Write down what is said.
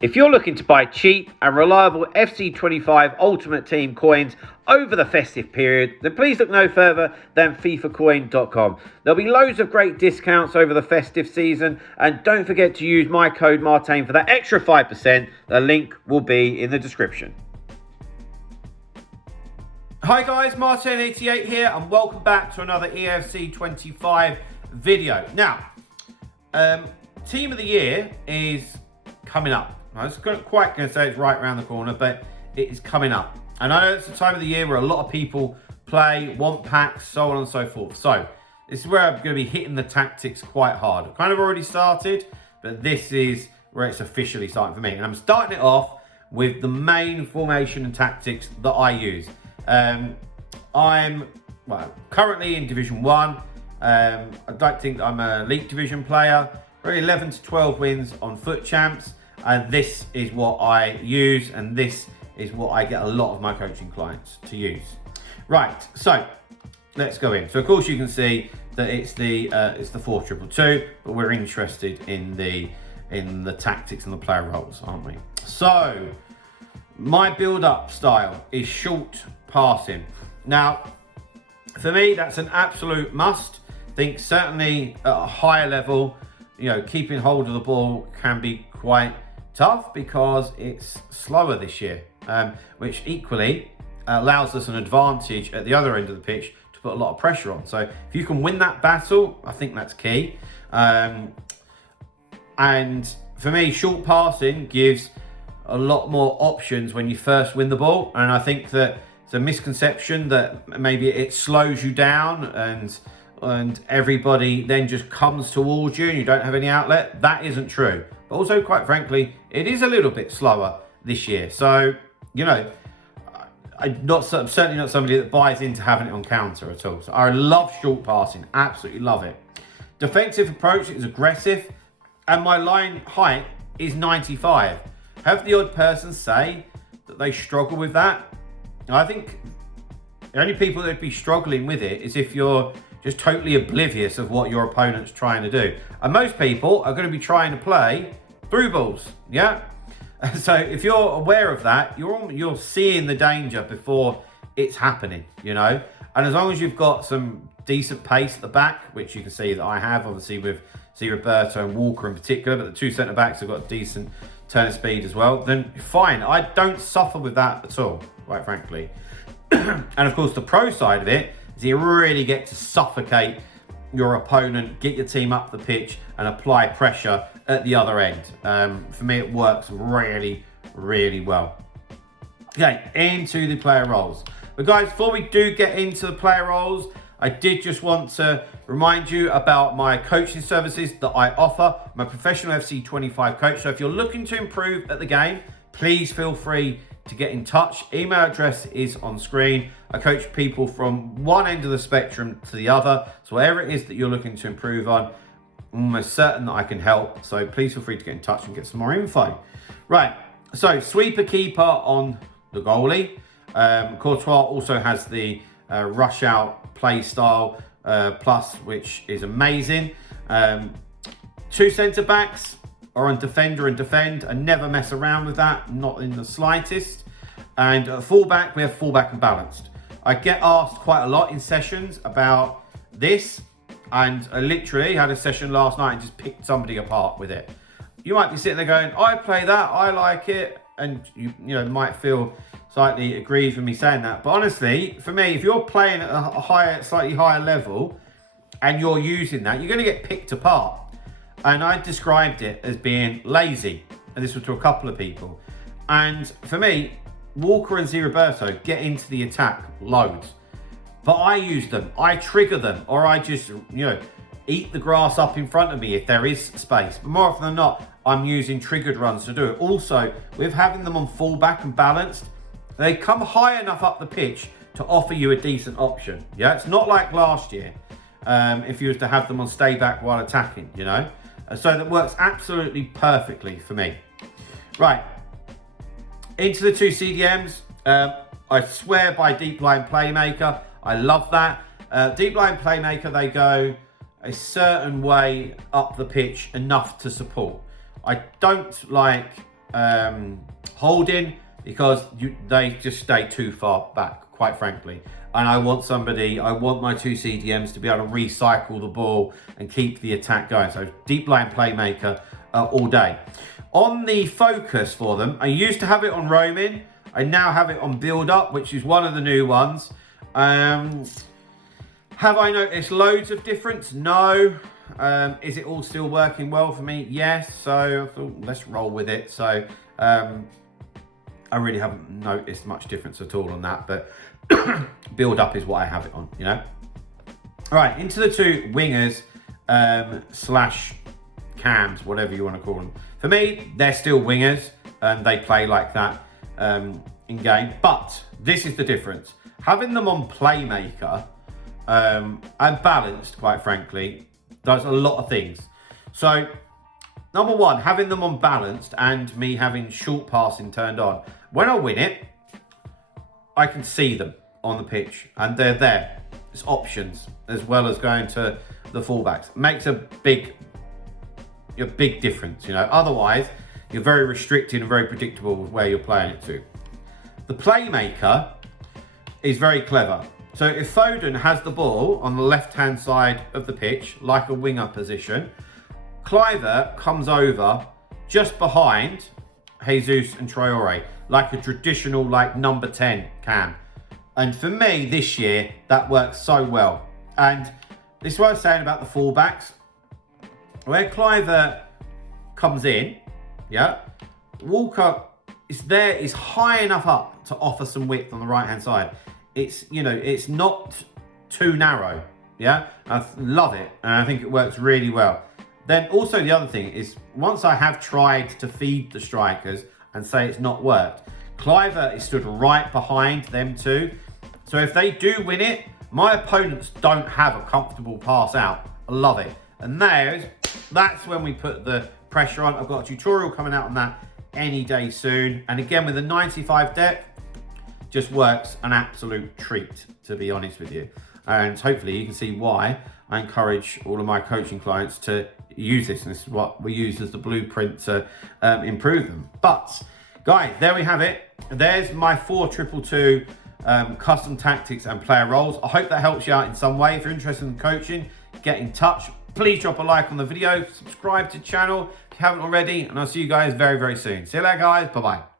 If you're looking to buy cheap and reliable FC25 Ultimate Team coins over the festive period, then please look no further than FIFAcoin.com. There'll be loads of great discounts over the festive season, and don't forget to use my code Martain for that extra 5%. The link will be in the description. Hi guys, Martain88 here, and welcome back to another EFC25 video. Now, Team of the Year is coming up. I was quite going to say it's right around the corner, but it is coming up. And I know it's the time of the year where a lot of people play, want packs, so on and so forth. So this is where I'm going to be hitting the tactics quite hard. I've kind of already started, but this is where it's officially starting for me. And I'm starting it off with the main formation and tactics that I use. I'm currently in Division 1. I don't think I'm a Elite Division player. Really 11 to 12 wins on Foot Champs. And this is what I use, and this is what I get a lot of my coaching clients to use. Right, so let's go in. So of course you can see that it's the 4-2-2, but we're interested in the tactics and the player roles, aren't we? So my build-up style is short passing. Now, for me, that's an absolute must. I think certainly at a higher level, you know, keeping hold of the ball can be quite tough because it's slower this year, which equally allows us an advantage at the other end of the pitch to put a lot of pressure on. So if you can win that battle, I think that's key. And for me, short passing gives a lot more options when you first win the ball. And I think that it's a misconception that maybe it slows you down and everybody then just comes towards you and you don't have any outlet. That isn't true. But also, quite frankly, it is a little bit slower this year. So, you know, I'm certainly not somebody that buys into having it on counter at all. So I love short passing, absolutely love it. Defensive approach is aggressive, and my line height is 95. Have the odd person say that they struggle with that. I think the only people that would be struggling with it is if you're just totally oblivious of what your opponent's trying to do. And most people are going to be trying to play through balls, yeah? So if you're aware of that, you're seeing the danger before it's happening, you know? And as long as you've got some decent pace at the back, which you can see that I have, obviously with Roberto and Walker in particular, but the two centre-backs have got decent turn speed as well, then fine. I don't suffer with that at all, quite frankly. And of course, the pro side of it, you really get to suffocate your opponent, get your team up the pitch and apply pressure at the other end. For me, it works really, really well. Okay, into the player roles. But guys, before we do get into the player roles, I did just want to remind you about my coaching services that I offer. I'm a professional FC25 coach. So if you're looking to improve at the game, please feel free to get in touch. Email address is on screen. I coach people from one end of the spectrum to the other. So whatever it is that you're looking to improve on, I'm almost certain that I can help. So please feel free to get in touch and get some more info. Right, so sweeper keeper on the goalie. Courtois also has the rush out play style plus, which is amazing. Two centre backs are on defender and defend, and never mess around with that, not in the slightest. And at fullback, we have fullback and balanced. I get asked quite a lot in sessions about this, and I literally had a session last night and just picked somebody apart with it. You might be sitting there going, I play that, I like it, and you might feel slightly aggrieved with me saying that. But honestly, for me, if you're playing at a slightly higher level and you're using that, you're going to get picked apart. And I described it as being lazy. And this was to a couple of people. And for me, Walker and Roberto get into the attack loads. But I use them, I trigger them, or I just, eat the grass up in front of me if there is space. But more often than not, I'm using triggered runs to do it. Also, with having them on fullback and balanced, they come high enough up the pitch to offer you a decent option. Yeah, it's not like last year if you was to have them on stay back while attacking, So that works absolutely perfectly for me. Right, into the two CDMs. I swear by Deep Line Playmaker. I love that. Deep Line Playmaker, they go a certain way up the pitch enough to support. I don't like holding because they just stay too far back, quite frankly. And I want my two CDMs to be able to recycle the ball and keep the attack going. So deep line playmaker all day. On the focus for them, I used to have it on roaming. I now have it on build up, which is one of the new ones. Have I noticed loads of difference? No. Is it all still working well for me? Yes. So I thought, let's roll with it. So I really haven't noticed much difference at all on that, but build up is what I have it on, you know. All right, into the two wingers slash cams, whatever you want to call them. For me, they're still wingers and they play like that in game, but this is the difference. Having them on playmaker and balanced, quite frankly, does a lot of things. So number one, having them on balanced and me having short passing turned on. When I win it, I can see them on the pitch and they're there. It's options as well as going to the fullbacks. Makes a big difference, you know. Otherwise, you're very restricted and very predictable with where you're playing it to. The playmaker is very clever. So if Foden has the ball on the left-hand side of the pitch, like a winger position, Kluivert comes over just behind Jesus and Traore, like a traditional, like number 10 cam. And for me, this year, that works so well. And this is what I was saying about the fullbacks. Where Kluivert comes in, yeah, Walker is high enough up to offer some width on the right-hand side. It's, you know, it's not too narrow, yeah? I love it, and I think it works really well. Then also the other thing is, once I have tried to feed the strikers and say it's not worked, Kluivert is stood right behind them too. So if they do win it, my opponents don't have a comfortable pass out. I love it. And that's when we put the pressure on. I've got a tutorial coming out on that any day soon. And again, with the 95 depth, just works an absolute treat, to be honest with you. And hopefully you can see why I encourage all of my coaching clients to use this. And this is what we use as the blueprint to improve them. But guys, there we have it. There's my 4-2-2 custom tactics and player roles. I hope that helps you out in some way. If you're interested in coaching, get in touch. Please drop a like on the video, subscribe to the channel if you haven't already, and I'll see you guys very, very soon. See you later, guys. Bye-bye.